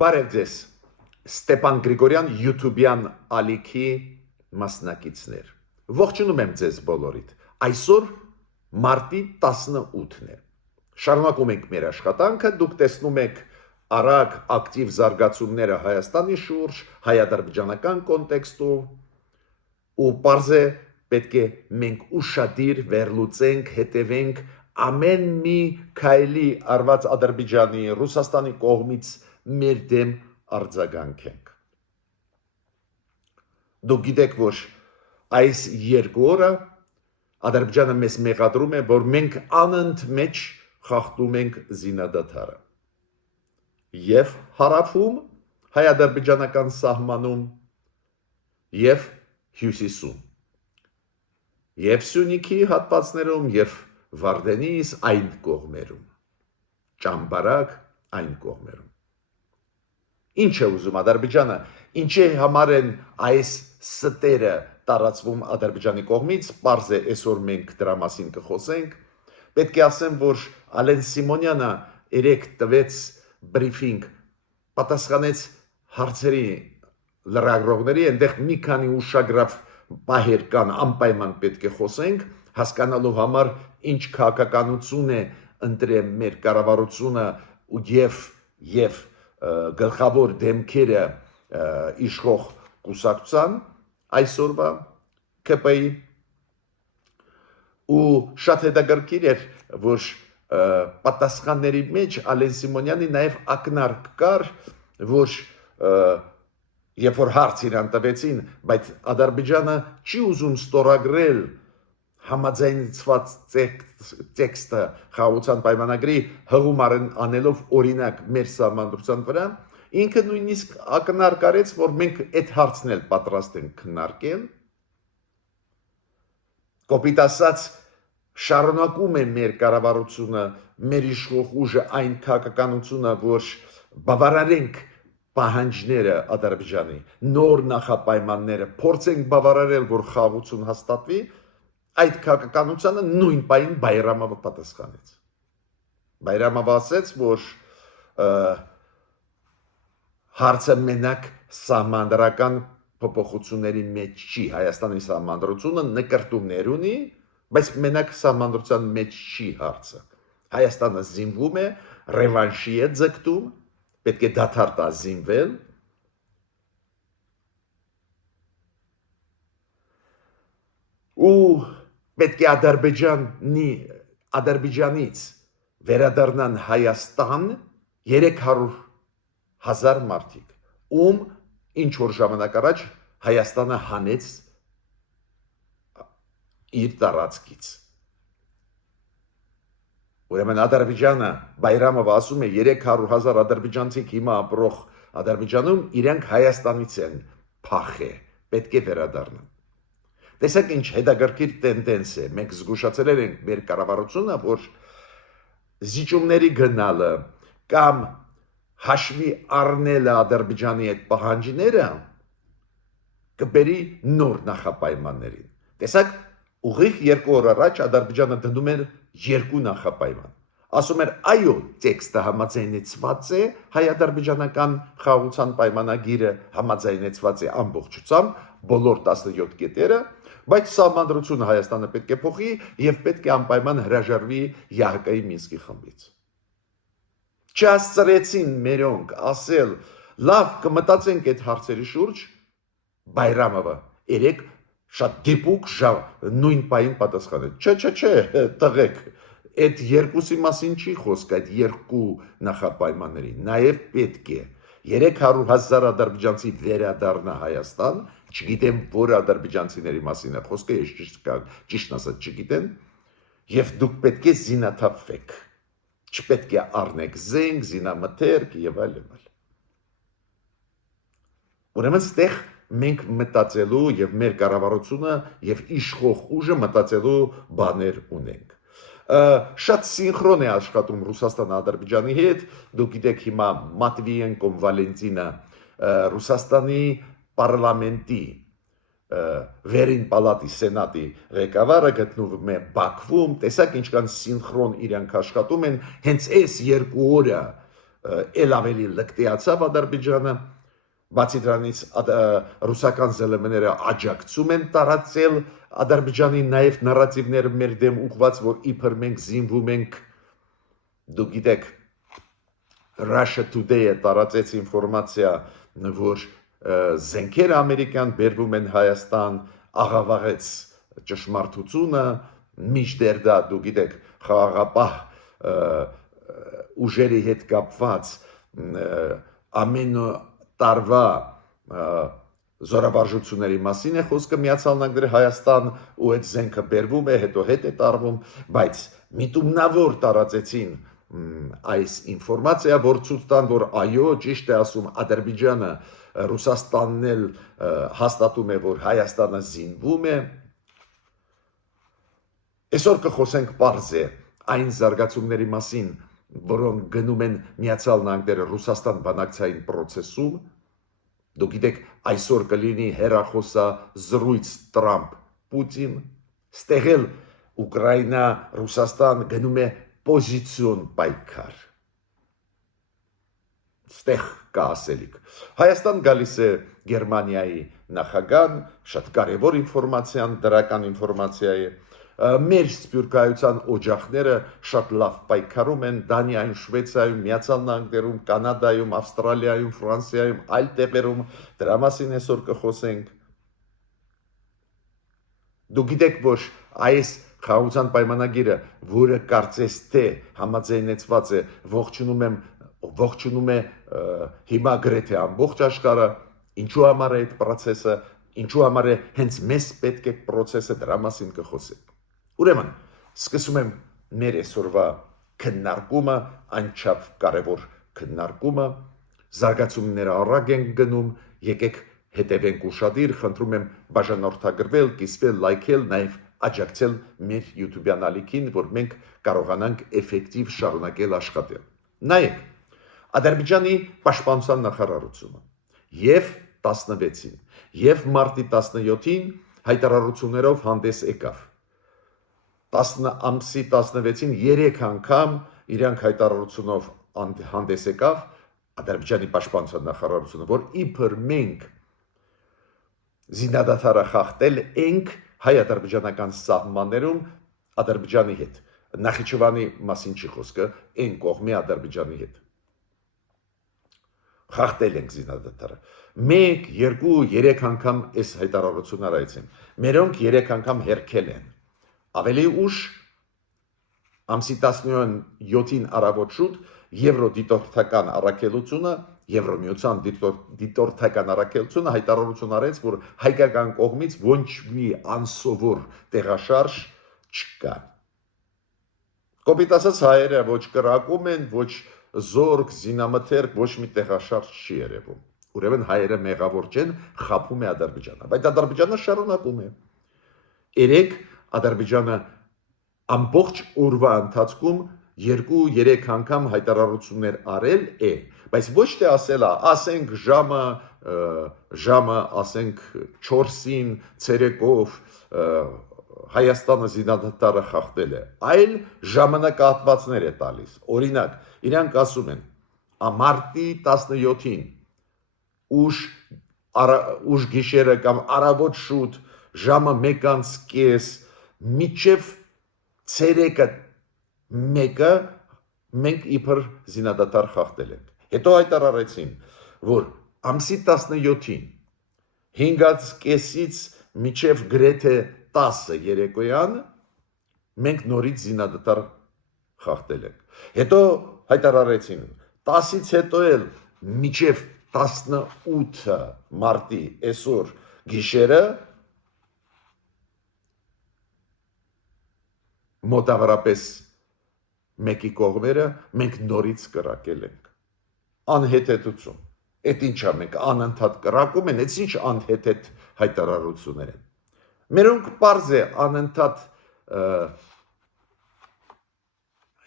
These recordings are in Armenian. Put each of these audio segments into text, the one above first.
Բարև ձեզ, Ստեփան Գրիգորյան YouTube-յան ալիքի մասնակիցներ։ Ողջունում եմ ձեզ բոլորիդ։ Այսօր մարտի 18-ն է։ Շարունակում ենք մեր աշխատանքը, դուք տեսնում եք արագ ակտիվ զարգացումները Հայաստանի շուրջ, հայ-ադրբեջանական կոնտեքստում, ու պարզ է պետք է մենք ուշադիր վերլուծենք, հետևենք ամեն մի քայլի արված Ադրբեջանի, Ռուսաստանի կողմից մեր դեմ արձագանքենք։ Դուք գիտեք, որ այս երկու օրը Ադրբեջանը մեզ մեղադրում է, որ մենք անընդմեջ խախտում ենք զինադադարը եւ հարավում հայ-ադրբեջանական սահմանում եւ հյուսիսում եւ Սյունիքի հատվածներում եւ Վարդենիս այն կողմերում, Ճամբարակ այն կողմերում։ Ինչ է ուզում Ադրբեջանը, ինչի համար են այս ստերը տարածվում Ադրբեջանի կողմից, պարզ է այսօր մենք դրա մասին կխոսենք։ Պետք է ասեմ, որ Ալեն Սիմոնյանը երեկ տվեց բրիֆինգ, պատասխանեց հարցերի լրագրողների, այնտեղ մի քանի ուշագրավ բաներ կան, անպայման պետք է խոսենք, հասկանալու համար ինչ քաղաքականություն է ընտրել մեր կառավարությունը եւ գլխավոր դեմքերը իշխող կուսակցության այսօրվա ԿՊ-ի ու շատ հետաքրքիր էր, որ պատասխանների մեջ Ալեն Սիմոնյանի նաև ակնարկ կար, որ երբ որ հարց իրան տվեցին, բայց Ադրբեջանը չի ուզում ստորագրել համաձայնեցված տեքստը խաղաղության պայմանագրի հղում անելով օրինակ մեր սահմանադրության վրա, ինքը նույնիսկ ակնարկ արեց, որ մենք այդ հարցն էլ պատրաստ ենք քննարկել։ Կոպիտ ասած, շարունակում է մեր կառավարությունը, մեր իշխող ուժը այն քաղաքականությունը, որ բավարարենք պահանջները Ադրբեջանի, նոր նախապայմանները, փորձենք բավարարել, որ խաղաղություն հաստատվի, այդ քաղաքականությանը նույն պահին Բայրամովը պատասխանեց։ Բայրամովը ասեց, որ հարցը մենակ սահմանադրական փոփոխությունների մեջ չի, Հայաստանի սահմանադրությունը նկարտումներ ունի, բայց մենակ սահմանադրության մեջ չի հարցը։ Հայաստանը զինվում է, ռևանշի է ձգտում, պետք է դադար տա զինվել։ Ու պետք է Ադրբեջանից վերադառնան Հայաստան 300,000 մարդիկ, ում ինչ որ ժամանակ առաջ Հայաստանը հանեց իր տարածքից։ Ուրեմն Ադրբեջանը, Բայրամովը ասում է 300,000 ադրբեջանցիք հիմա ապրող Ադրբեջանում իրենք Հայաստանից են փախե, պետք է վերադառնան։ Տեսեք ինչ հետաքրքիր տենդենս է, մենք զգուշացել ենք մեր կառավարությունը, որ զիջումների գնալը կամ հաշվի առնելը Ադրբեջանի այդ պահանջները կբերի նոր նախապայմաններին։ Տեսեք, ուղիղ 2 օր առաջ Ադրբեջանը դնում էր 2 նախապայման։ Ասում էր, այո, տեքստը համաձայնեցված է, հայ-ադրբեջանական խաղաղության պայմանագիրը համաձայնեցված է ամբողջությամբ, բոլոր 17 կետերը, բայց սահմանադրությունը Հայաստանը պետք է փոխի եւ պետք է անպայման հրաժարվի ԵԱՀԿ-ի Մինսկի խմբից։ Չհասցրեցին մերոնք ասել, լավ կմտածենք այդ հարցերի շուրջ, Բայրամովը երեք շատ դիպուկ նույն պահին պատասխանեց։ Չէ, տղեկ, այդ երկուսի մասին չի խոսք, այդ երկու նախապայմանների, նաև պետք է 300,000 ադրբեջանցի վերադառնա Հայաստան, չգիտեմ որ ադրբեջանցիների մասին է խոսքը, ես ճիշտ ասած չգիտեմ, եւ դուք պետք է զինաթափվեք, չպետք է առնեք զենք, զինամթերք եւ այլն։ Ուրեմն ստեղ մենք մտածելու եւ մեր կառավարությունը եւ իշխող ուժը մտածելու բաներ ունենք։ Շատ սինխրոն է աշխատում Ռուսաստանը Ադրբեջանի հետ, դուք գիտեք հիմա Մատվիենկոն Վալենտինը Ռուսաստանի պարլամենտի վերին պալատի սենատի ղեկավարը գտնվում է Բաքվում, տեսակ ինչքան սինխրոն իրանք աշխատում են, հենց այս 2 օրը էլ ավելի լկտիացավ Ադրբեջանը, բացի դրանից ռուսական ԶԼՄ-ները աջակցում են տարածել Ադրբեջանի նաև նարատիվները մեր դեմ ուղված, որ իբր մենք զինվում ենք, դուք գիտեք, Russia Today-ը տարածեց ինֆորմացիա, որ զենքերը ամերիկյան բերվում են Հայաստան, աղավաղեց ճշմարտությունը, մինչդեռ դա դուք գիտեք, խաղաղապահ ուժերի հետ կապված ամեն տարվա զորավարժությունների մասին է խոսքը Միացյալ Նահանգների Հայաստան ու այդ զենքը բերվում է, հետո հետ է տարվում, բայց միտումնավոր տարածեցին այս ինֆորմացիա, որ ցույց տան, որ այո, ճիշտ է ասում Ադրբեջանը, Ռուսաստանն էլ հաստատում է, որ Հայաստանը զինվում է։ Այսօր կխոսենք պարզ է այն զարգացումների մասին, որոնք գնում են Միացյալ Նահանգները Ռուսաստան բանակցային process-ում։ Դուք գիտեք, այսօր կլինի հեռախոսա զրույց Տրամփ-Պուտին, ստեղել Ուկրաինա, Ռուսաստան գնում է պոզիցիոն պայքար։ Ստեղ կա ասելիք։ Հայաստան գալիս է Գերմանիայի նախագահ, շատ կարևոր ինֆորմացիան, դրական ինֆորմացիա է։ Մեր սփյուռքայության օջախները շատ լավ պայքարում են Դանիայում, Շվեյցարիում, Միացյալ Նահանգներում, Կանադայում, Ավստրալիայում, Ֆրանսիայում, այլ տեղերում, դրա մասին այսօր կխոսենք։ Դուք գիտեք, որ այս խաղաղության պայմանագիրը, որը կարծես թե համաձայնեցված է, ողջունում է հիմա գրեթե ամբողջ աշխարհը, ինչու համար է այդ process-ը, ինչու համար է հենց մեզ պետք է process-ը, դրա մասին կխոսենք։ Ուրեմն, սկսում եմ մեր այսօրվա քննարկումը, անչափ կարևոր քննարկումը, զարգացումները առակ են գնում, եկեք հետևենք ուշադիր, խնդրում եմ բաժանորդագրվել, կիսվել, լայքել, նաև աջակցել մեր YouTube-յան ալիքին, որ մենք կարողանանք էֆեկտիվ շարունակել աշխատել։ Նայեք, Ադրբեջանի պաշտպանության նախարարությունը եւ 16-ին եւ մարտի 17-ին հայտարարություններով հանդես եկավ։ 10 ամսի 16-ին 3 անգամ իրանք հայտարարությունով հանդես եկավ Ադրբեջանի պաշտպանության նախարարությունը, որ իբր մենք զինադադարը խախտել ենք հայ-ադրբեջանական սահմաններում Ադրբեջանի հետ։ Նախիջևանի մասին չի խոսքը, այն կողմի Ադրբեջանի հետ։ Խախտել ենք զինադադարը։ 1, 2, 3 անգամ այս հայտարարությունները այցեն։ Մերոնք 3 անգամ հերքել են։ Ավելի ուշ ամսի 17-ին առավոտ շուտ Եվրոդիտորդական առաքելությունը, Եվրոմիության դիտորդական առաքելությունը հայտարարություն արեց, որ հայկական կողմից ոչ մի անսովոր տեղաշարժ չկա։ Կոպիտ ասած հայերը ոչ կրակում են, ոչ զորք, զինամթերք, ոչ մի տեղաշարժ չի երևում։ Ուրեմն հայերը մեղավոր չեն, խաբում է Ադրբեջանը, բայց Ադրբեջանը շարունակում է։ Երեք Ադրբեջանը ամբողջ օրվա ընթացքում 2-3 անգամ հայտարարություններ արել է, բայց ոչ թե ասել է, ասենք ժամը, ասենք 4-ին ցերեկով Հայաստանը զինադադարը խախտել է, այլ ժամանակահատվածներ է տալիս։ Օրինակ, իրանք ասում են, մարտի 17-ին ուշ գիշերը կամ առավոտ շուտ ժամը 1:30 մինչև ցերեկը 1-ը մենք իբր զինադադար խախտել ենք։ Հետո հայտարարեցին, որ ամսի 17-ին 5:30-ից մինչև գրեթե 10-ը երեկոյան մենք նորից զինադադար խախտել ենք։ Հետո հայտարարեցին 10-ից հետո էլ մինչև 18 մարտի այսօր գիշերը մոտավորապես մեկի կողմերը մենք նորից կրակել ենք։ Անհետեցություն։ Այդ ինչա մենք անընդհատ կրակում են, այդ ինչ անհետետ հայտարարություններ են։ Մերոնք պարզ է անընդհատ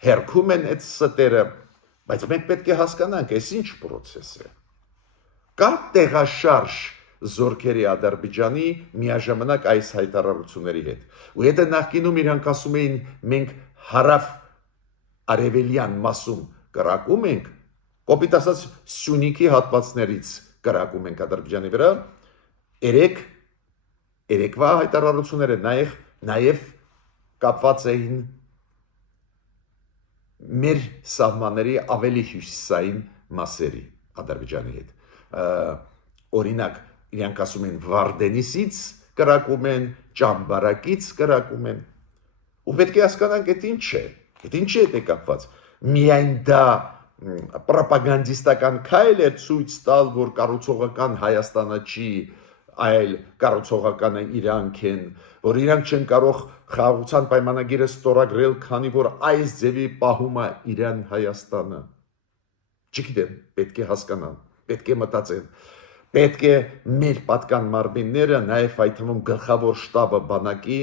հերքում են այդ ստերը, բայց մենք պետք է հասկանանք, այս ինչ process է։ Կա տեղաշարժ զորքերի Ադրբեջանի միաժամանակ այս հայտարարությունների հետ։ Ու եթե նախկինում իրանք ասում էին մենք հարավ արևելյան մասում կրակում ենք, Կոպիտ ասած Սյունիքի հատվածներից կրակում ենք Ադրբեջանի վրա, երեկվա հայտարարությունները նաև կապված էին մեր սահմանների ավելի հյուսիսային մասերի Ադրբեջանի հետ։ Օրինակ, իրանք ասում են Վարդենիսից կրակում են, Ճամբարակից կրակում են։ Ու պետք է հասկանանք, այդ ինչ է։ Այդ ինչի հետ է կապված։ Միայն դա պրոպագանդիստական քայլ է ցույց տալ, որ կառուցողական Հայաստանը չի, այլ կառուցողականը իրանք են, որ իրանք չեն կարող խաղաղության պայմանագիրը ստորագրել, քանի որ այս ձևի պահում է իրան Հայաստանը։ Չգիտեմ, պետք է հասկանան, պետք է մտածեն, պետք է մեր պատկան մարմինները, նաև այդ թվում գլխավոր շտաբը բանակի,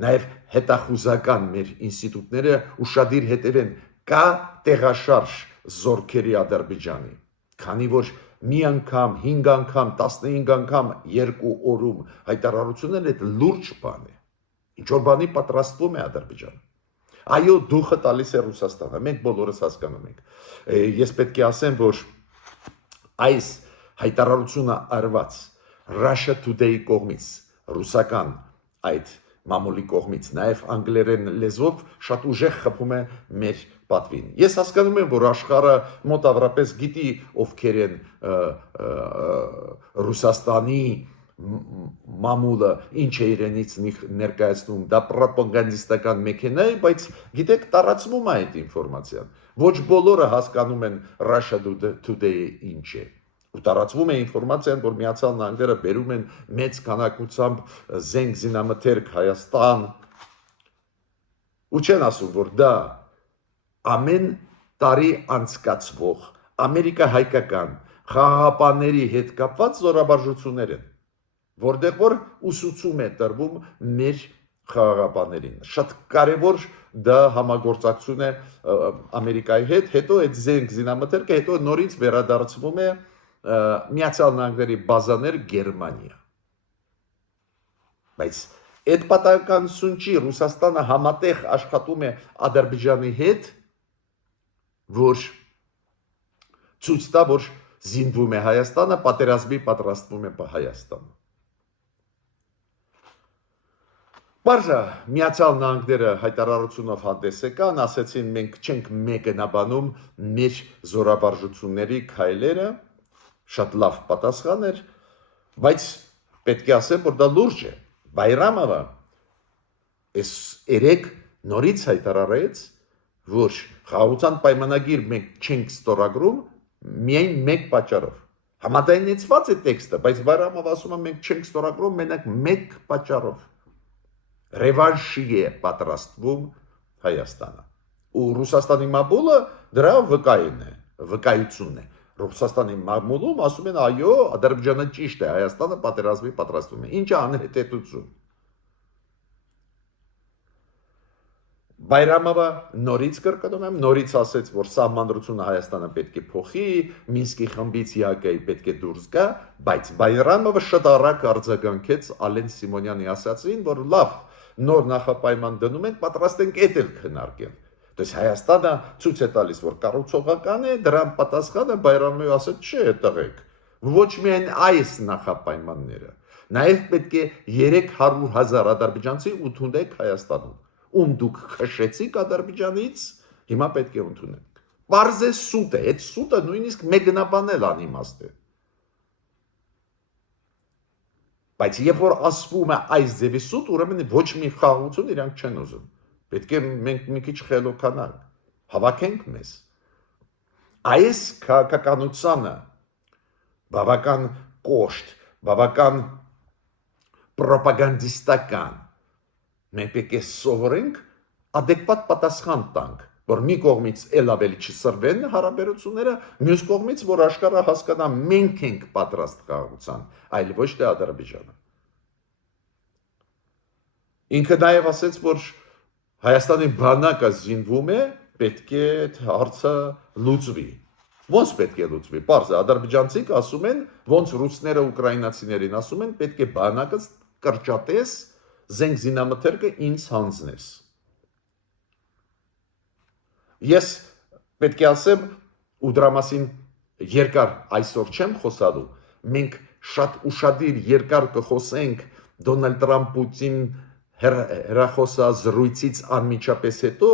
նաև հետախուզական մեր ինստիտուտները ուշադիր հետևեն, կա տեղաշարժ զորքերի Ադրբեջանի, քանի որ մի անգամ, 5 անգամ, 15 անգամ, 2 օրում հայտարարությունները այդ լուրջ բան է, ինչ որ բանի պատրաստվում է Ադրբեջանը։ Այո, դուխը տալիս է Ռուսաստանը, մենք բոլորս հասկանում ենք։ Ես պետք է ասեմ, որ այս հայտարարությունը արված Russia Today կողմից, ռուսական այդ մամուլի կողմից, նաև անգլերեն լեզվով շատ ուժեղ խփում է մեր պատվին։ Ես հասկանում եմ, որ աշխարհը մոտավորապես գիտի ովքեր են Ռուսաստանի մամուլը, ինչ է իրենից ներկայացնում, դա պրոպագանդիստական մեքենա է, բայց գիտեք, տարածվում է այդ ինֆորմացիան։ Ոչ բոլորը հասկանում են Russia Today-ը ինչ է։ Ու տարածվում է ինֆորմացիան, որ Միացյալ Նահանգները բերում են մեծ քանակությամբ զենք զինամթերք Հայաստան։ Ու չեն ասում, որ դա ամեն տարի անցկացվող ամերիկա-հայկական խաղաղապահների հետ կապված զորաբարժություններ են, որտեղ որ ուսուցում է տրվում մեր խաղաղապահներին։ Շատ կարևոր դա համագործակցություն է Ամերիկայի հետ, հետո այդ զենք զինամթերքը հետո նորից վերադարձվում է Միացյալ Նահանգների բազաներ Գերմանիա։ Բայց այդ պատահականություն չի, Ռուսաստանը համատեղ աշխատում է Ադրբեջանի հետ, որ ցույց տա, որ զինվում է Հայաստանը, պատերազմի պատրաստվում է Հայաստանը։ Բարձա Միացյալ Նահանգները հայտարարությունով հանդես եկան, ասեցին մենք չենք մեկնաբանում մեր զորավարժությունների քայլերը, շատ լավ պատասխան էր, բայց պետք է ասեմ, որ դա լուրջ է։ Բայրամովը այս երեք նորից հայտարարեց, որ խաղաղության պայմանագիր մենք չենք ստորագրում միայն մեկ պատճառով։ Համաձայնեցված է տեքստը, բայց Բայրամովը ասում է մենք չենք ստորագրում մենակ մեկ պատճառով։ Ռևանշի է պատրաստվում Հայաստանը։ Ու Ռուսաստանի մամուլը դրա վկայությունն է։ Ռուսաստանի մամուլում ասում են այո, Ադրբեջանը ճիշտ է, Հայաստանը պատերազմի պատրաստվում է։ Ինչ է անհետեցություն։ Բայրամովը նորից կրկնում եմ, նորից ասեց, որ սահմանադրությունը Հայաստանը պետք է փոխի, Մինսկի խմբից ՀԱԿ-ի պետք է դուրս գա, բայց Բայրամովը շատ արագ արձագանքեց Ալեն Սիմոնյանի ասածին, որ լավ, նոր նախապայման դնում ենք, պատրաստ ենք էդ էլ քննարկել։ Դες Հայաստանը ցույց է տալիս, որ կառուցողական է, դրան պատասխանը Բայրամովը ասաց, չէ, տղեկ, ոչ միայն այս նախապայմանները, նաև պետք է 300,000 ադրբեջանցի ընդունեք Հայաստանում, ում դուք քշեցիք Ադրբեջանից, հիմա պետք է ընդունենք։ Պարզ է սուտ է, այդ սուտը նույնիսկ մեկնաբանել անիմաստ է։ Բայց երբ որ ասվում է այս ձևի սուտ, ուրեմն ոչ մի խաղաղություն իրանք չեն ուզում։ Պետք է մենք մի քիչ խելոքանանք, հավաքենք մեզ։ Այս քաղաքականությունը բավական կոշտ, բավական պրոպագանդիստական, մենք պետք է սովորենք adekvat պատասխան տանք, որ մի կողմից էլ ավելի չսրվեն հարաբերությունները, մյուս կողմից որ աշխարհը հասկանա մենք ենք պատրաստ խաղաղության, այլ ոչ թե Ադրբեջանը։ Ինքը նաև ասեց, որ Հայաստանի բանակը զինվում է, պետք է հարցը լուծվի։ Ոնց պետք է լուծվի։ Պարզ է, ադրբեջանցիք ասում են, ոնց ռուսները ուկրաինացիներին ասում են, պետք է բանակը կրճատես, զենք զինամթերքը ինձ հանձնես։ Ես պետք է ասեմ, ու դրա մասին երկար այսօր չեմ խոսալու, մենք շատ ուշադիր երկար կխոսենք Դոնալդ Տրամփ-Պուտին հեռախոսազրույցից անմիջապես հետո,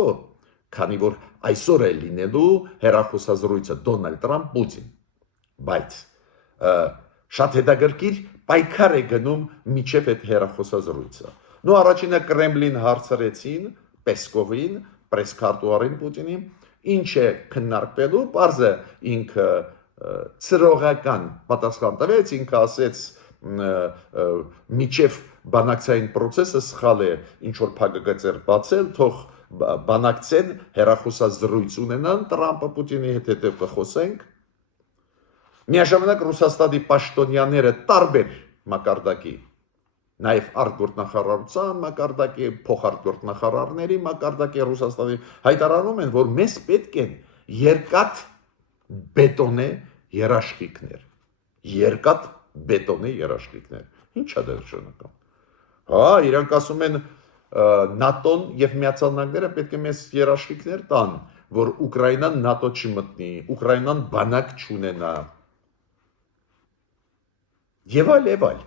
քանի որ այսօր է լինելու հեռախոսազրույցը Դոնալդ Տրամփ-Պուտին, բայց շատ հետաքրքիր պայքար է գնում միջև այդ հեռախոսազրույցը։ Նու առաջինը Կրեմլին հարցրեցին Պեսկովին, պրեսկարտուարին Պուտինին, ինչ է քննարկվելու, բարձը ինքը ծրողական պատասխան տվեց, ինքը ասեց միջև բանակցային process-ը սխալ է, ինչ որ փակագծեր բացել, թող բանակցեն հեռախոսազրույց ունենան Տրամփը Պուտինի հետ կխոսենք։ Միաժամանակ Ռուսաստանի պաշտոնյաները տարբեր մակարդակի, նաև արտգործնախարարության մակարդակի, փոխարտգործնախարարների մակարդակի Ռուսաստանի հայտարարում են, որ մեզ պետք են երկաթ բետոնե երաշխիքներ։ Երկաթ բետոնե երաշխիքներ։ Ինչ է դա նշանակում։ Հա, իրանք ասում են ՆԱՏՕ-ն եւ Միացյալ Նահանգները պետք է մեզ երաշխիքներ տան, որ Ուկրաինան ՆԱՏՕ չմտնի, Ուկրաինան բանակ չունենա։ Եվ այլ։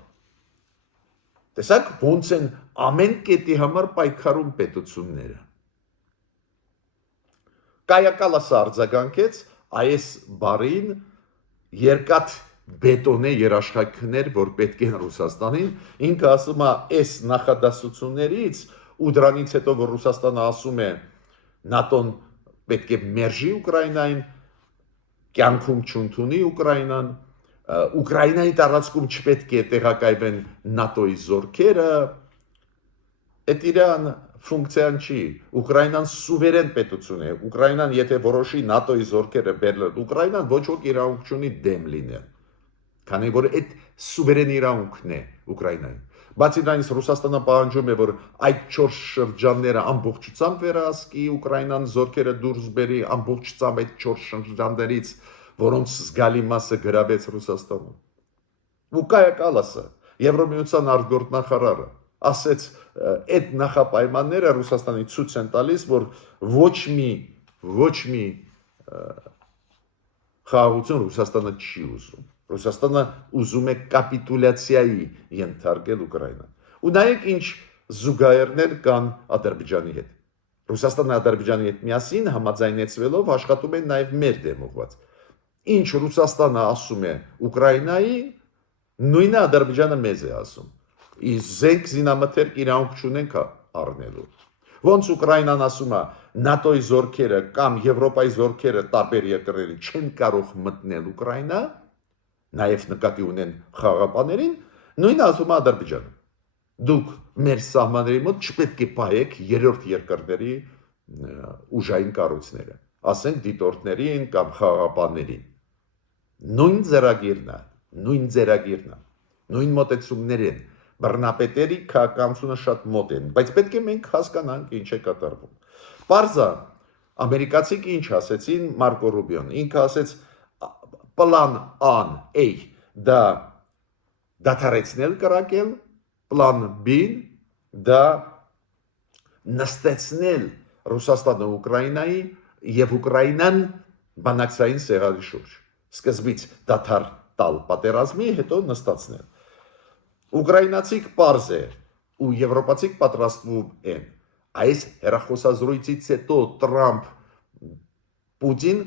Տեսակ ոնց են ամեն կետի համար պայքարում պետությունները։ Կայակալասը արձագանքեց այս բարին երկաթ բետոնե երաշխիքներ, որ պետք են Ռուսաստանին, ինքը ասում է այս նախադասություններից ու դրանից հետո որ Ռուսաստանը ասում է ՆԱՏՕ-ն պետք է մերժի Ուկրաինային, կյանքում չընդունի Ուկրաինան, Ուկրաինայի տարածքում չպետք է տեղակայվեն ՆԱՏՕ-ի զորքերը, այդ իրան ֆունկցիան չի, Ուկրաինան սուվերեն պետություն է, Ուկրաինան եթե որոշի ՆԱՏՕ-ի զորքերը բերել, Ուկրաինան ոչ ոք իրավունք չունի դեմ լինել, քանի որ այդ սուվերեն իրավունքն է Ուկրաինային։ Բացի դրանից Ռուսաստանը պահանջում է, որ այդ 4 շրջանները ամբողջությամբ վերահսկի, Ուկրաինան զորքերը դուրս բերի ամբողջությամբ այդ 4 շրջաններից, որոնց զգալի մասը գրավեց Ռուսաստանում։ Ու Կայա Կալասը, Եվրոմիության արտգործնախարարը, ասեց այդ նախապայմանները Ռուսաստանի ցույց են տալիս, որ ոչ մի խաղաղություն Ռուսաստանը չի ուզում։ Ռուսաստանը ուզում է կապիտուլյացիայի ենթարկել Ուկրաինան։ Ու նայեք ինչ զուգահեռներ կան Ադրբեջանի հետ։ Ռուսաստանը Ադրբեջանի հետ միասին համաձայնեցվելով աշխատում են նաև մեր դեմ ուղղված։ Ինչ Ռուսաստանը ասում է Ուկրաինայի, նույնը Ադրբեջանը մեզ է ասում։ Իսկ զենք զինամթերք իրավունք չունենք առնելու։ Ոնց Ուկրաինան ասում է ՆԱՏՕ-ի զորքերը կամ Եվրոպայի զորքերը տարբեր երկրների չեն կարող մտնել Ուկրաինա, նաև նկատի ունեն խաղաղապաներին, նույնը ասում է Ադրբեջանը։ Դուք մեր սահմանների մոտ չպետք է պահեք երրորդ երկրների ուժային կառույցները, ասենք դիտորդներին կամ խաղաղապաներին։ Նույն ձեռագիրն է, նույն մոտեցումներ են, բռնապետերի քաղաքականությունը շատ մոտ են, բայց պետք է մենք հասկանանք ինչ է կատարվում։ Պարզա ամերիկացիք ինչ ասեցին Մարկո Ռուբիոն, ինքը ասեց պլան A դա դադարեցնել կրակել, պլան B-ն դա նստեցնել Ռուսաստանը Ուկրաինայի եւ Ուկրաինան բանակցային սեղանի շուրջ։ Սկզբից դադար տալ պատերազմի, հետո նստացնել։ Ուկրաինացիք պարզ է ու եվրոպացիք պատրաստվում են։ Այս հեռախոսազրույցից հետո Տրամփ Պուտին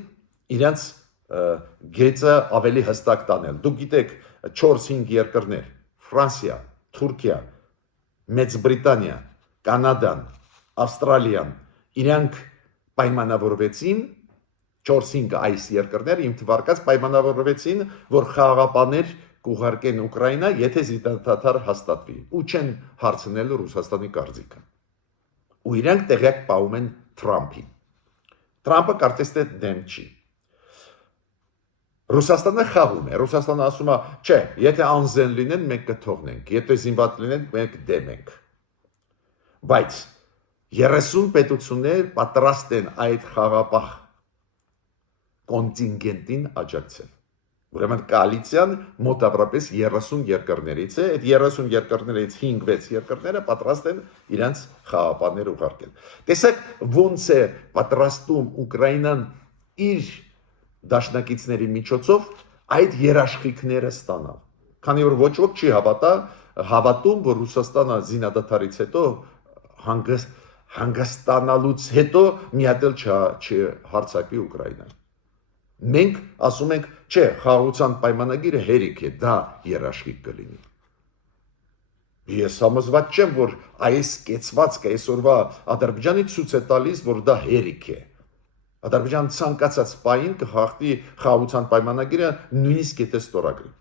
իրենց գեծը ավելի հստակ տանել։ Դուք գիտեք 4-5 երկրներ՝ Ֆրանսիա, Թուրքիա, Մեծ Բրիտանիա, Կանադան, Ավստրալիան, իրանք պայմանավորվեցին 4-5 այս երկրներ իմ թվարկած պայմանավորվեցին, որ խաղաղապաներ կուղարկեն Ուկրաինա, եթե զինադադար հաստատվի, ու չեն հարցնել Ռուսաստանի կարծիքը։ Ու իրանք տեղյակ պահում են Տրամփին։ Տրամփը կարծես թե դեմ չի։ Ռուսաստանը խաղում է, Ռուսաստանը ասում է, չէ, եթե անզեն լինեն, մենք կթողնենք, եթե զինված լինեն, մենք դեմ ենք։ Բայց 30 պետություններ պատրաստ են այդ խաղապահ կոնտինգենտին աջակցել։ Ուրեմն կոալիցիան մոտավորապես 30 երկրներից է, այդ 30 երկրներից 5-6 երկրները պատրաստ են իրենց խաղապահներ ուղարկել։ Տեսեք ոնց է պատրաստում Ուկրաինան իր դաշնակիցների միջոցով այդ երաշխիքները ստանալ։ Քանի որ ոչ ոք չի հավատում, որ Ռուսաստանը զինադադարից հետո հանգստանալուց հետո մի հատ էլ չհարձակվի Ուկրաինան։ Մենք ասում ենք, չէ, խաղաղության պայմանագիրը հերիք է, դա երաշխիք կլինի։ Ես համոզված չեմ, որ այս կեցվածքը այսօրվա Ադրբեջանի ցույց է տալիս, որ դա հերիք է։ Ադրբեջանը ցանկացած պահին կխախտի խաղաղության պայմանագիրը նույնիսկ եթե ստորագրի։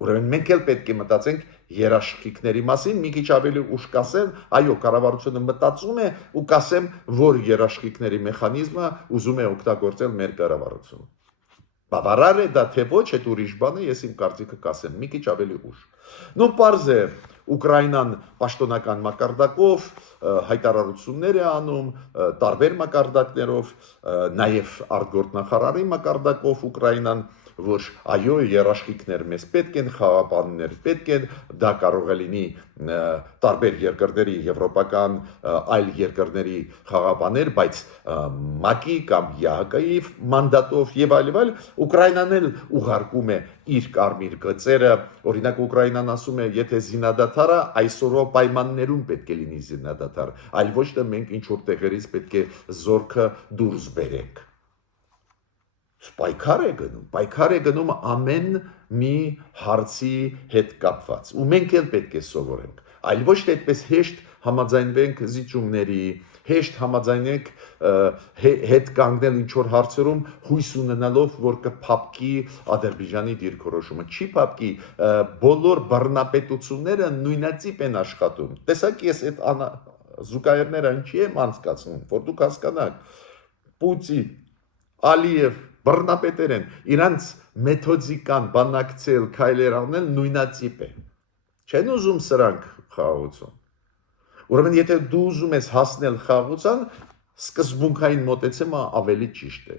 Ուրեմն մենք էլ պետք է մտածենք երաշխիքների մասին, մի քիչ ավելի ուշ կասեմ, այո, կառավարությունը մտածում է ու կասեմ, որ երաշխիքների մեխանիզմը ուզում է օգտագործել մեր կառավարությունը։ Բավարար է դա թե ոչ, այդ ուրիշ բան է, ես իմ կարծիքը կասեմ, մի քիչ ավելի ուշ։ Նո պարզ է, Ուկրաինան պաշտոնական մակարդակով հայտարարություններ է անում, տարբեր մակարդակներով, նաև արտգործնախարարի մակարդակով Ուկրաինան, որ այո, երաշխիքներ մեզ պետք են, խաղապաններ պետք են, դա կարող է լինի տարբեր երկրների, եվրոպական այլ երկրների խաղապաներ, բայց ՄԱԿ-ի կամ ԵԱՀԿ-ի մանդատով եւ այլ, Ուկրաինան էլ ուղարկում է իր կարմիր գծերը, օրինակ Ուկրաինան ասում է, եթե զինադադարը այսօրվա պայմաններում պետք է լինի զինադադար, այլ ոչ թե մենք ինչ որ տեղերից պետք է զորքը դուրս բերենք։ Պայքար է գնում ամեն մի հարցի հետ կապված, ու մենք էլ պետք է սովորենք, այլ ոչ թե այդպես հեշտ համաձայնվենք զիջումների, հեշտ համաձայնենք հետ կանգնել ինչ-որ հարցերում հույս ունենալով, որ կփափկի Ադրբեջանի դիրքորոշումը, չի փափկի, բոլոր բռնապետությունները նույնացիպ են աշխատում, տեսակ ես այդ զուգահեռները ինչի եմ անցկացնում, որ դուք հասկանաք, Պուտին, Ալիև բռնապետեր են, իրանց մեթոդիկան բանակցել, քայլեր անել նույնացիպ է։ Չեն ուզում սրանք խաղաղություն։ Ուրեմն եթե դու ուզում ես հասնել խաղաղության, սկզբունքային մոտեցումը ավելի ճիշտ է։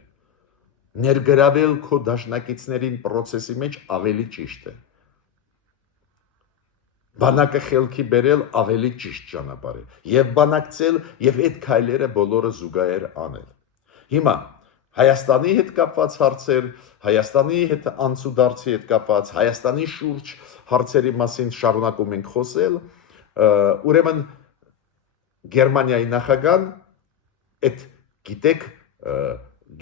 Ներգրավել քո դաշնակիցներին process-ի մեջ ավելի ճիշտ է։ Բանակը խելքի բերել ավելի ճիշտ ճանապարհ է։ Եվ բանակցել եւ այդ քայլերը բոլորը զուգահեռ անել։ Հիմա Հայաստանի հետ կապված հարցեր, Հայաստանի հետ անցուդարձի հետ կապված, Հայաստանի շուրջ հարցերի մասին շարունակում ենք խոսել, ուրեմն Գերմանիայի նախագահան, այդ գիտեք,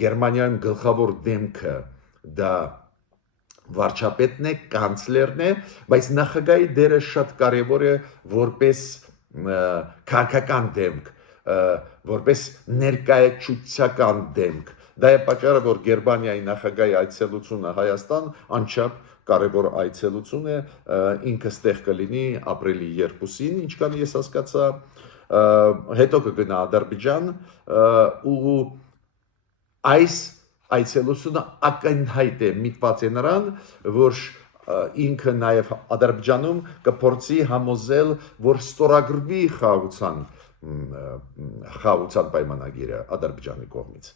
Գերմանիայում գլխավոր դեմքը դա վարչապետն է, կանցլերն է, բայց նախագահի դերը շատ կարևոր է որպես քաղաքական դեմք, որպես ներկայացուցչական դեմք։ Դա է պատճառը, որ Գերմանիայի նախագահի այցելությունը Հայաստան անչափ կարևոր այցելություն է, ինքը ստեղ կլինի ապրիլի 2-ին, ինչքան ես հասկացա, հետո կգնա Ադրբեջան ու այս այցելությունը ակնհայտ է միտված է նրան, որ ինքը նաև Ադրբեջանում կփորձի համոզել, որ ստորագրվի խաղաղության պայմանագիրը Ադրբեջանի կողմից։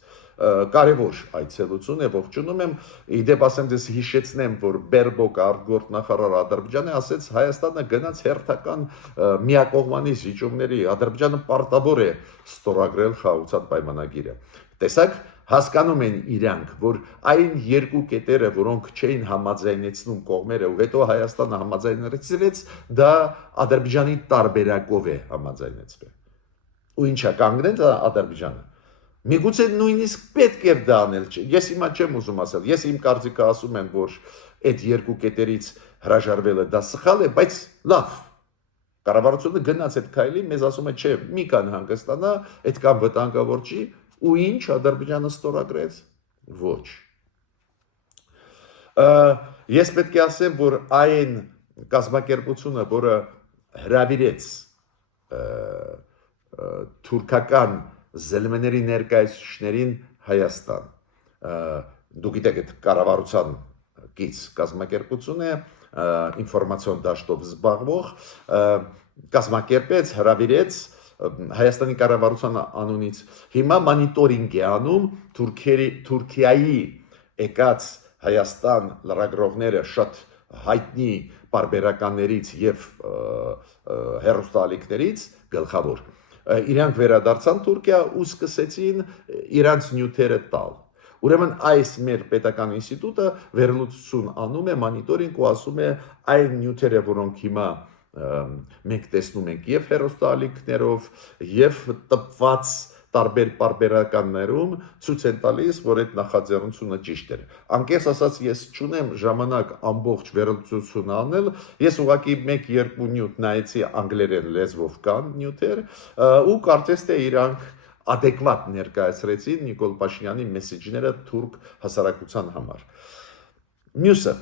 Կարևոր այցելություն է, ողջունում եմ, իդեպ ասեմ ձեզ հիշեցնեմ, որ Բերբոկ արտգործնախարար Ադրբեջանը ասեց Հայաստանը գնաց հերթական միակողմանի զիջումների, Ադրբեջանը պարտավոր է ստորագրել խաղաղության պայմանագիրը։ Տեսակ, հասկանում են իրանք, որ այն երկու կետերը, որոնք չէին համաձայնեցնում կողմերը, ու հետո Հայաստանը համաձայնեցրեց, դա Ադրբեջանի տարբերակով է համաձայնեցվել։ Ու ինչա կանգնեց Ադրբեջանը։ Միգուցե նույնիսկ պետք էր դա անել, ես հիմա չեմ ուզում ասել, ես իմ կարծիքը ասում եմ, որ այդ երկու կետերից հրաժարվելը դա սխալ է, բայց լավ, կառավարությունը գնաց այդ քայլի, մեզ ասում է, չէ, մի կան հանգստանա, այդքան վտանգավոր չի, ու ինչ Ադրբեջանը ստորագրեց, ոչ։ Ես պետք է ասեմ, որ այն կազմակերպությունը, որը հրավիրեց թուրքական զելմեների ներկայացուցիչներին Հայաստան, դուք գիտեք, այդ կառավարության կից կազմակերպություն է, ինֆորմացիոն դաշտով զբաղվող, կազմակերպեց, հրավիրեց Հայաստանի կառավարության անունից, հիմա մոնիտորինգ է անում Թուրքիայի եկած Հայաստան լրագրողները շատ հայտնի պարբերականներից եւ հեռուստաալիքներից գլխավոր իրանք վերադարձան Թուրքիա ու սկսեցին իրանց նյութերը տալ։ Ուրեմն այս մեր պետական ինստիտուտը վերլուծություն անում է, մոնիտորինգ ու ասում է այն նյութերը, որոնք հիմա մենք տեսնում ենք եւ հերոստալիքներով եւ տպված տարբեր պարբերականներում ցույց են տալիս, որ այդ նախաձեռնությունը ճիշտ էր։ Անկեղծ ասած, ես չունեմ ժամանակ ամբողջ վերլուծություն անել, ես ուղղակի 1-2 նյութ նայեցի անգլերեն լեզվով կան նյութեր ու կարծես թե իրանք adekvat ներկայացրեցին Նիկոլ Փաշինյանի մեսեջները թուրք հասարակության համար։ Մյուսը,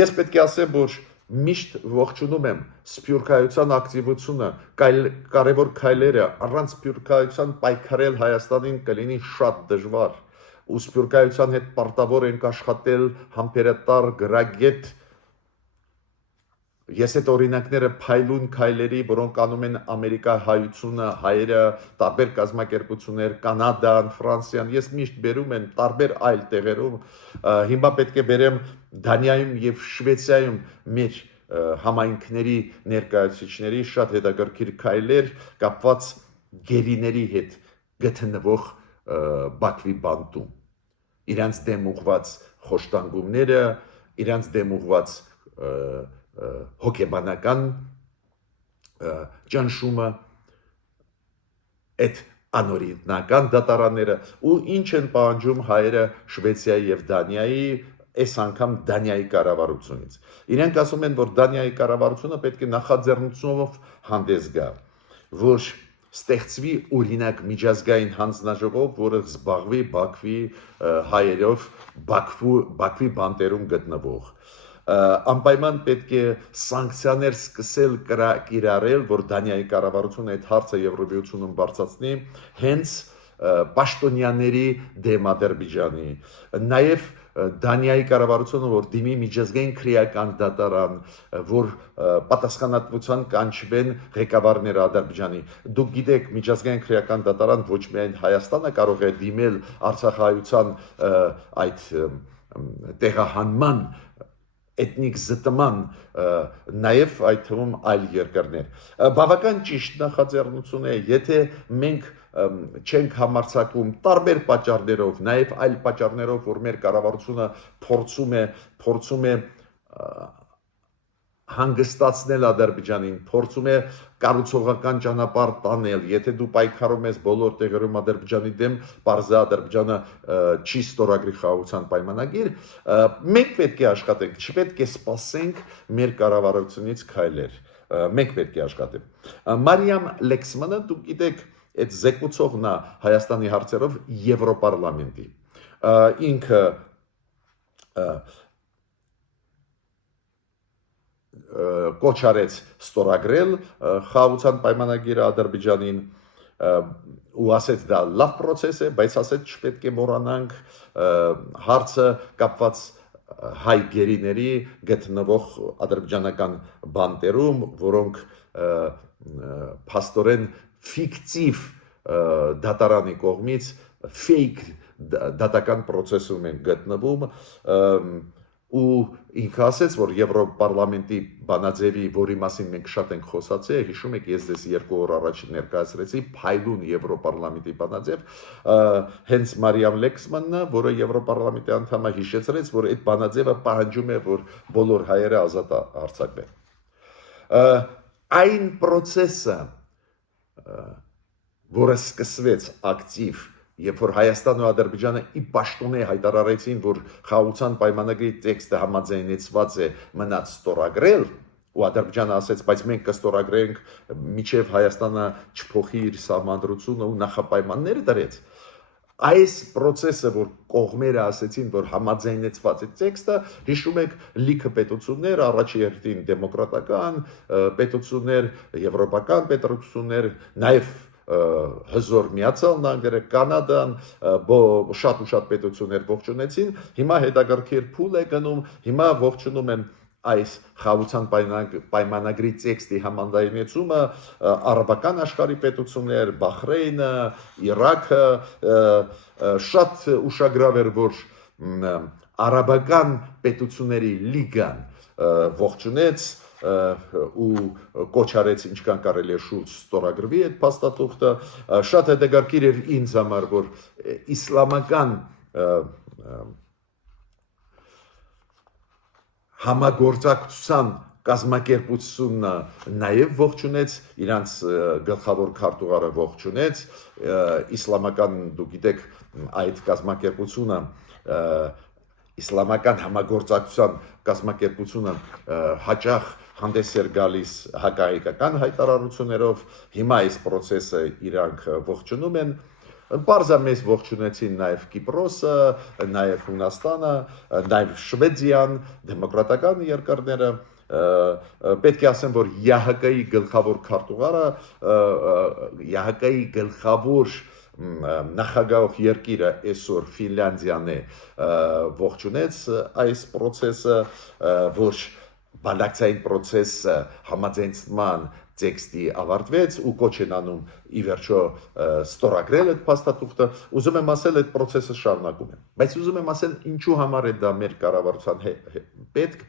ես պետք է ասեմ, որ միշտ ողջունում եմ սփյուռքայության ակտիվությունը, կարևոր քայլերը, առանց սփյուռքայության պայքարել Հայաստանին կլինի շատ դժվար, ու սփյուռքայության հետ պարտավոր ենք աշխատել համբերատար գրագետ։ Ես այդ օրինակները փայլուն քայլերի, որոնք անում են Ամերիկահայությունը, հայերը, տարբեր կազմակերպություններ, Կանադան, Ֆրանսիան, ես միշտ բերում եմ տարբեր այլ տեղերում, հիմա պետք է բերեմ Դանիայում եւ Շվեյցարիում մեր համայնքների ներկայացուցիչների շատ հետաքրքիր քայլեր կապված գերիների հետ գտնվող Բաքվի բանտում, իրանց դեմ ուղված խոշտանգումները, իրանց դեմ ուղված հոգեբանական ճնշումը, այդ անօրինական դատարանները ու ինչ են պահանջում հայերը Շվեյցարիայի եւ Դանիայի, այս անգամ Դանիայի կառավարությունից։ Իրենք ասում են, որ Դանիայի կառավարությունը պետք է նախաձեռնությունով հանդես գա, որ ստեղծվի օրինակ միջազգային հանձնաժողով, որը զբաղվի Բաքվի հայերով, Բաքվի բանտերում գտնվող։ Անպայման պետք է սանկցիաներ սկսել կիրառել, որ Դանիայի կառավարությունը այդ հարցը Եվրոմիությունում բարձրացնի, հենց պաշտոնյաների դեմ Ադրբեջանի, նաև Դանիայի կառավարությունը, որ դիմի միջազգային քրեական դատարան, որ պատասխանատվության կանչվեն ղեկավարները Ադրբեջանի։ Դուք գիտեք, միջազգային քրեական դատարան ոչ միայն Հայաստանը կարող է դիմել Արցախայության այդ տեղահանման, էթնիկ զտման, նաև այդ թվում այլ երկրներ։ Բավական ճիշտ նախաձեռնություն է, եթե մենք չենք համարձակում տարբեր պատճառներով, նաև այլ պատճառներով, որ մեր կառավարությունը փորձում է հանգստացնել Ադրբեջանին, փորձում է կառուցողական ճանապարհ տանել, եթե դու պայքարում ես բոլոր տեղերում Ադրբեջանի դեմ, բարձր Ադրբեջանը չի ստորագրի խաղաղության պայմանագիր, մենք պետք է աշխատենք, չպետք է սպասենք մեր կառավարությունից քայլեր, մենք պետք է աշխատենք։ Մարիամ Լեքսմանը, դուք գիտեք, այդ զեկուցողն է Հայաստանի հարցերով Եվրոպարլամենտի, ինքը կոչ արեց ստորագրել խաղաղության պայմանագիրը Ադրբեջանին ու ասեց դա լավ process է, բայց ասեց չպետք է մոռանանք հարցը կապված հայ գերիների գտնվող ադրբեջանական բանտերում, որոնք փաստորեն ֆիկտիվ դատարանի կողմից ֆեյք դատական process-ում են գտնվում ու ինքը ասեց, որ Եվրոպարլամենտի բանաձևի, որի մասին մենք շատ ենք խոսացել, հիշում եք, ես դες 2 օր առաջ ներկայացրեցի փայլուն Եվրոպարլամենտի բանաձև, հենց Մարիամ Լեքսմանն, որը Եվրոպարլամենտի անդամ է, հիշեցրեց, որ այդ բանաձևը պահանջում է, որ բոլոր հայերը ազատ արձակվեն։ Այն process-ը, որը սկսվեց ակտիվ, երբ որ Հայաստանն ու Ադրբեջանը ի պաշտոնե հայտարարեցին, որ խաղաղության պայմանագրի տեքստը համաձայնեցված է մնաց ստորագրել, ու Ադրբեջանը ասեց, բայց մենք կստորագրենք, մինչև Հայաստանը չփոխի իր սահմանադրությունը ու նախապայմանները դրեց։ Այս process-ը, որ կողմերը ասեցին, որ համաձայնեցված է տեքստը, հիշում եք լիքը պետություններ, առաջի հերթին դեմոկրատական պետություններ, եվրոպական պետություններ, նաև հզոր Միացյալ Նահանգները, Կանադան, շատ ու շատ պետություններ ողջունեցին, հիմա հետաքրքիր փուլ է գնում, հիմա ողջունում են այս խաղաղության պայմանագրի տեքստի համաձայնեցումը արաբական աշխարհի պետություններ, Բահրեյնը, Իրաքը, շատ ուշագրավ էր, որ արաբական պետությունների լիգան ողջունեց ու կոչ արեց ինչքան կարելի է շուրջ ստորագրվի այդ փաստաթուղթը, շատ հետաքրքիր էր ինձ համար, որ իսլամական համագործակցության կազմակերպությունը նաև ողջունեց, իրանց գլխավոր քարտուղարը ողջունեց, իսլամական, դուք գիտեք, այդ կազմակերպությունը իսլամական համագործակցության կազմակերպությունը հաճախ հանդես էր գալիս հակահայկական հայտարարություններով, հիմա այս process-ը իրանք ողջունում են, Պարզամես ողջունեցին նաև Կիպրոսը, նաև Հունաստանը, նաև Շվեդիան, դեմոկրատական երկրները, պետք է ասեմ, որ ԵՀԿ-ի գլխավոր քարտուղարը, ԵՀԿ-ի գլխավոր նախագահող երկիրը այսօր Ֆինլանդիան է ողջունեց այս process-ը, որ բանակցային process-ը համաձայնման տեքստի ավարտվեց ու կոչ են անում ի վերջո ստորագրել այդ փաստաթուղթը, ուզում եմ ասել այդ process-ը շարունակում են, բայց ուզում եմ ասել ինչու համար է դա մեր կառավարության պետք,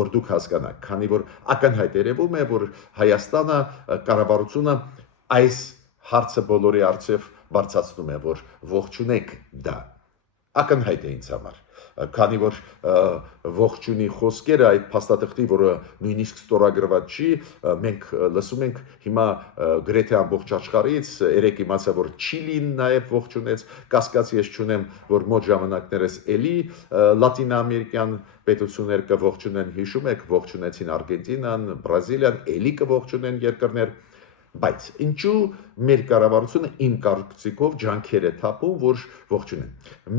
որ դուք հասկանաք, քանի որ ակնհայտ երևում է, որ Հայաստանը կառավարությունը այս հարցը բոլորի առջև բարձրացնում է, որ ողջունեք դա, ակնհայտ է ինձ համար, քանի որ ողջունի խոսքերը այդ փաստաթղթի, որը նույնիսկ ստորագրված չի, մենք լսում ենք հիմա գրեթե ամբողջ աշխարհից, երեք իմացա, որ Չիլին նաև ողջունեց, կասկած ես չունեմ, որ մոտ ժամանակներս էլի լատինամերիկյան պետություններ կողջունեն, հիշում եք, ողջունեցին Արգենտինան, Բրազիլիան, էլի կողջունեն երկրներ, բայց ինչու մեր կառավարությունը իմ կարծիքով ջանքեր է թափում, որ ողջունեն։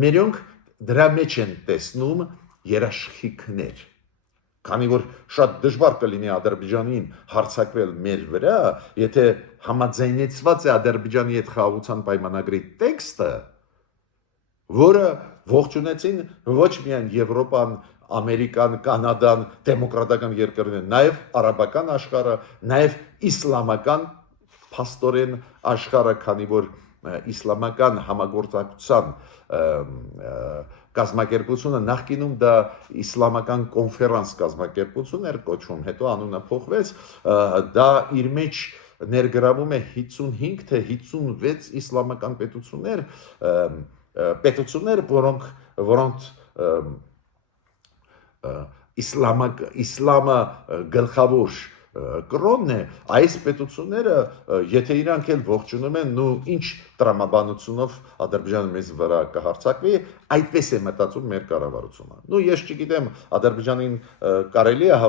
Մերոնք դրա մեջ են տեսնում երաշխիքներ, քանի որ շատ դժվար կլինի Ադրբեջանին հարձակվել մեր վրա, եթե համաձայնեցված է Ադրբեջանի հետ խաղաղության պայմանագրի տեքստը, որը ողջունեցին ոչ միայն Եվրոպան, Ամերիկան, Կանադան, դեմոկրատական երկրներն, նաև արաբական աշխարհը, նաև իսլամական փաստորեն աշխարհը, քանի որ իսլամական համագործակցության կազմակերպությունը նախկինում դա իսլամական կոնֆերանս կազմակերպություն էր կոչվում, հետո անունը փոխվեց, դա իր մեջ ներգրավում է 55 թե 56 իսլամական պետություններ, որոնք իսլամը գլխավոր կրոնն է, այս պետությունները, եթե իրանք էլ ողջունում են, նու ինչ տրամաբանությունով Ադրբեջանը մեզ վրա կհարձակվի, այդպես է մտածում մեր կառավարությունը։ Նու ես չգիտեմ, Ադրբեջանին կարելի է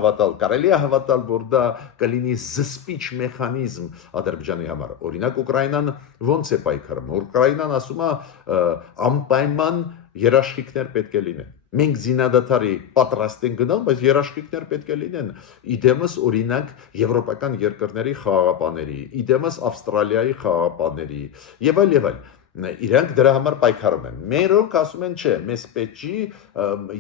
հավատալ, որ դա կլինի զսպիչ մեխանիզմ Ադրբեջանի համար։ Օրինակ Ուկրաինան ոնց է պայքարում։ Ուկրաինան ասում է անպայման երաշխիքներ պետք է լինեն։ Մենք զինադադարի պատրաստ ենք գնալ, բայց երաշխիքներ պետք է լինեն։ Իդեմս օրինակ եվրոպական երկրների խաղաղապաների, իդեմս Ավստրալիայի խաղաղապաների եւ այլ։ Իրանք դրա համար պայքարում են։ Մերոնք ասում են, չէ, մեզ պետք չի,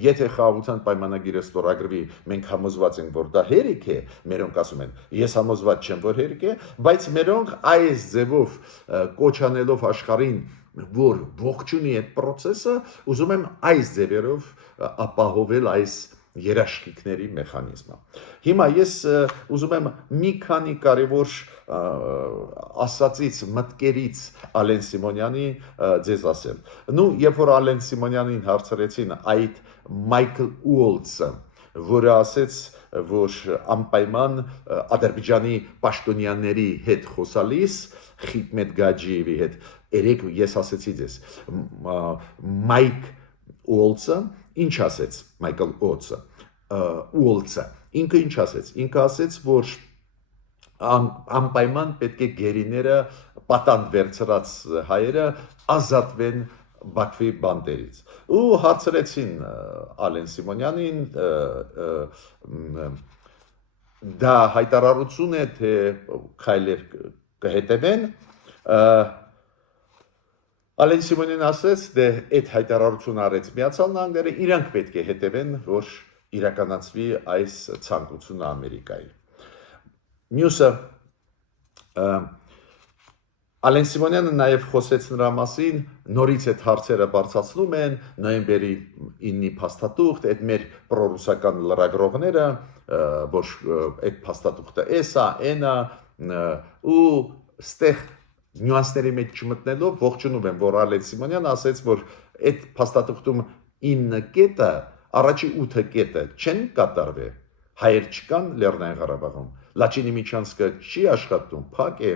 եթե խաղաղության պայմանագիրը ստորագրվի, մենք համոզված ենք, որ դա հերիք է, մերոնք ասում են, ես համոզված չեմ, որ հերիք է, բայց մերոնք այս ձևով կոչանելով աշխարհին որ ողջունի այդ process-ը, ուզում եմ այս ձևերով ապահովել այս երաշխիքների մեխանիզմը։ Հիմա ես ուզում եմ մի քանի կարևոր ասածից, մտքերից Ալեն Սիմոնյանի ձեզ ասեմ։ Նու, երբ որ Ալեն Սիմոնյանին հարցրեցին այդ Մայքլ Ուոլցը, որը ասեց, որ անպայման Ադրբեջանի պաշտոնյաների հետ խոսալիս Խիթմետ Գաջիևի հետ, երեք ես ասեցի ձեզ, Մայք Ուոլցը, ինչ ասեց Մայքլ Ուոլցը, ինքը ինչ ասեց, ինքը ասեց, որ անպայման պետք է գերիները պատանդ վերցրած հայերը ազատվեն Բաքվի բանտերից։ Ու հարցրեցին Ալեն Սիմոնյանին, դա հայտարարություն է, թե քայլեր կհետևեն, Ալեն Սիմոնյանն ասեց, դե այդ հայտարարությունը արեց Միացյալ Նահանգները, իրանք պետք է հետևեն, որ իրականացվի այս ցանկությունը Ամերիկայի։ Մյուսը Ալեն Սիմոնյանը նաև խոսեց նրա մասին, նորից այդ հարցերը բարձրացնում են, նոյեմբերի 9-ի փաստաթուղթ, այդ մեր պրոռուսական լրագրողները, որ այդ փաստաթուղթը էսա, էնա, ու ստեղ նյուանսների մեջ չմտնելով ողջունում եմ, որ Ալեն Սիմոնյանը ասեց, որ այդ փաստաթուղթում 9 կետը, առաջի 8 կետը չեն կատարվի, հայեր չկան Լեռնային Ղարաբաղում, Լաչինի միջանցքը չի աշխատում, փակ է,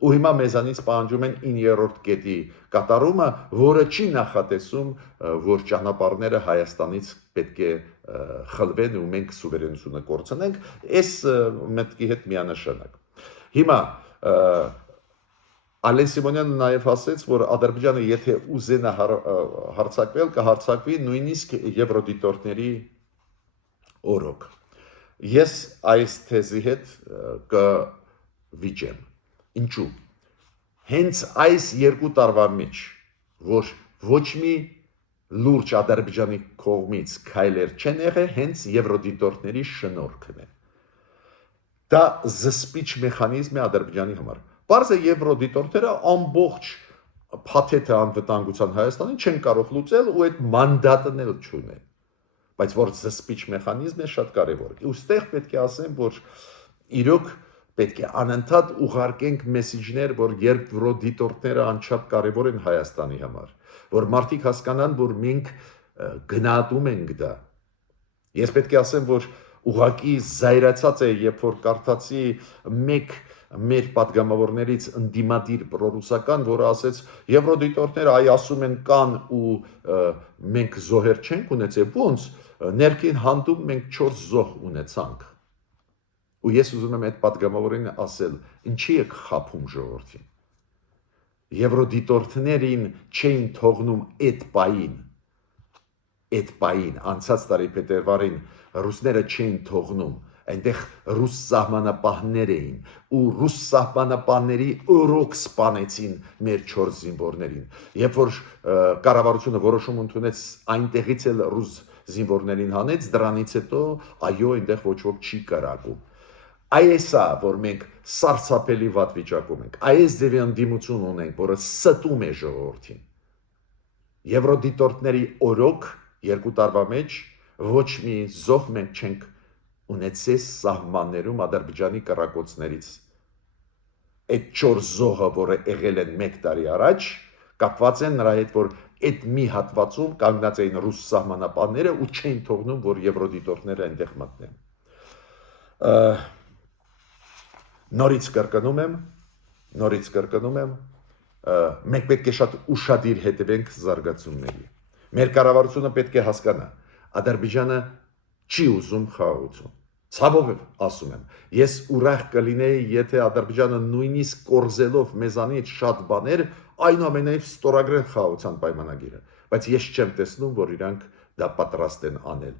ու հիմա մեզանից պահանջում են 9-րդ կետի կատարումը, որը չի նախատեսում, որ ճանապարհները Հայաստանից պետք է խլվեն ու մենք սուվերենությունը կորցնենք, այս մտքի հետ միանշանակ։ Հիմա Ալեն Սիմոնյանը նաև ասաց, որ Ադրբեջանը եթե ուզենա հարձակվել, կհարձակվի նույնիսկ եվրոդիտորդների օրոք։ Ես այս թեզի հետ կվիճեմ։ Ինչու։ Հենց այս երկու տարվա մեջ, որ ոչ մի լուրջ Ադրբեջանի կողմից քայլեր չեն եղել, հենց եվրոդիտորդների շնորհքն է։ Դա զսպիչ մեխանիզմ է Ադրբեջանի համար։ Պարզ է եվրոդիտորդները ամբողջ փաթեթը անվտանգության Հայաստանի չեն կարող լուծել ու այդ մանդատն էլ չունեն։ Բայց որ զսպիչ մեխանիզմն է շատ կարևոր։ Ուստեղ պետք է ասեմ, որ իրոք պետք է անընդհատ ուղարկենք մեսիջներ, որ եվրոդիտորդները անչափ կարևոր են Հայաստանի համար, որ մարդիկ հասկանան, որ մենք գնահատում ենք դա։ Ես պետք է ասեմ, որ ուղղակի զայրացած է, երբ որ կարդացի մեկ մեր падգամավորներից ընդդիմադիր պրոռուսական, որը ասեց եվրոդիտորդները այ ասում են կան ու մենք զոհեր չենք ունեցել, ոնց ներքին հանդում մենք 4 զոհ ունեցանք։ Ու ես ուզում եմ այդ падգամավորին ասել, ինչի եք խափում ժողովրդին։ Եվրոդիտորդներին չէին թողնում այդ պային, անցած տարի փետրվարին ռուսները չէին թողնում, այնտեղ ռուս սահմանապահներ էին ու ռուս սահմանապահների օրոք սպանեցին մեր 4 զինվորներին։ Երբ որ կառավարությունը որոշում ընդունեց այնտեղից էլ ռուս զինվորներին հանեց, դրանից հետո այո, այնտեղ ոչ ոք չի կրակում։ Այսա, որ մենք սարսափելի վատ վիճակում ենք, այս ձևի ընդդիմություն ունենք, որը ստում է ժողովրդին։ Եվրոդիտորդների օրոք 2 տարվա մեջ ոչ մի զոհ մենք չենք ունեցել սահմաններում Ադրբեջանի կռակոցներից։ Այդ 4 զոհը, որը եղել են 1 տարի առաջ, կապված են նրա հետ, որ այդ մի հատվածում կանգնած էին ռուս սահմանապահները ու չէին թողնում, որ եվրոդիտորդները այնտեղ մտնեն։ Նորից կրկնում եմ, մենք պետք է շատ ուշադիր հետևենք զարգացումների։ Մեր կառավարությունը պետք է հասկանա, Ադրբեջանը չի ուզում խաղաղություն։ Ցավով ասում եմ, ես ուրախ կլինեի, եթե Ադրբեջանը նույնիսկ կորզելով մեզանից շատ բաներ, այնուամենայնիվ ստորագրեն խաղաղության պայմանագիրը, բայց ես չեմ տեսնում, որ իրանք դա պատրաստ են անել։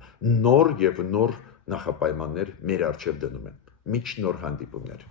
Նոր եւ նոր նախապայմաններ մեր առջև դնում են։ Միջ նոր հանդիպումներ։